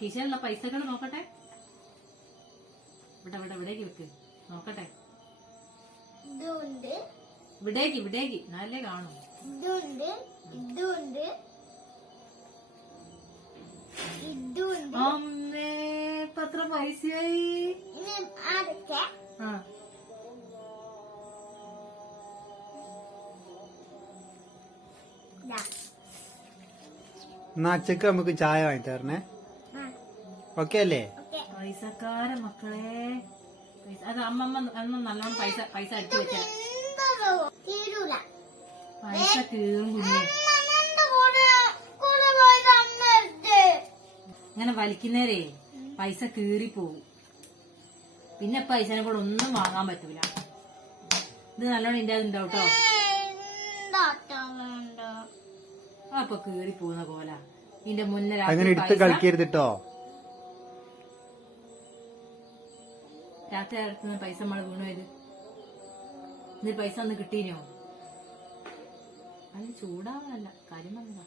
കിശനുള്ള പൈസകൾ നോക്കട്ടെ. ഇവിടേക്ക് വെക്ക് നോക്കട്ടെ. ഇവിടേക്ക് നാലേ കാണും. അമ്മേ പത്ര പൈസയായി. ആ അച്ഛക്ക് നമുക്ക് ചായ വാങ്ങി തരണേ. ഓക്കെ അല്ലേ? പൈസക്കാര മക്കളെ. അത് അമ്മമ്മ അന്ന് നല്ലോണം പൈസ അടിച്ചു വെച്ച പൈസ കീറും കുഞ്ഞെ. ഇങ്ങനെ വലിക്കുന്നേരേ പൈസ കീറിപ്പോവും. പിന്നെ പൈസനെ കൂടെ ഒന്നും വാങ്ങാൻ പറ്റൂല. ഇത് നല്ലോണം ഇന്റെ ഉണ്ടാവും കേട്ടോ. അപ്പൊ കീറി പോകുന്ന പോലെ ഇതിന്റെ മുന്നേ അങ്ങനെ എടുത്ത് കളിക്കരുത് കേട്ടോ. രാത്രി അടുത്തുനിന്ന് പൈസ നമ്മള് വീണു പോയത്. ഇന്ന് പൈസ ഒന്ന് കിട്ടീനോ? അതിന് ചൂടാവാനല്ല, കാര്യം വന്നതാ.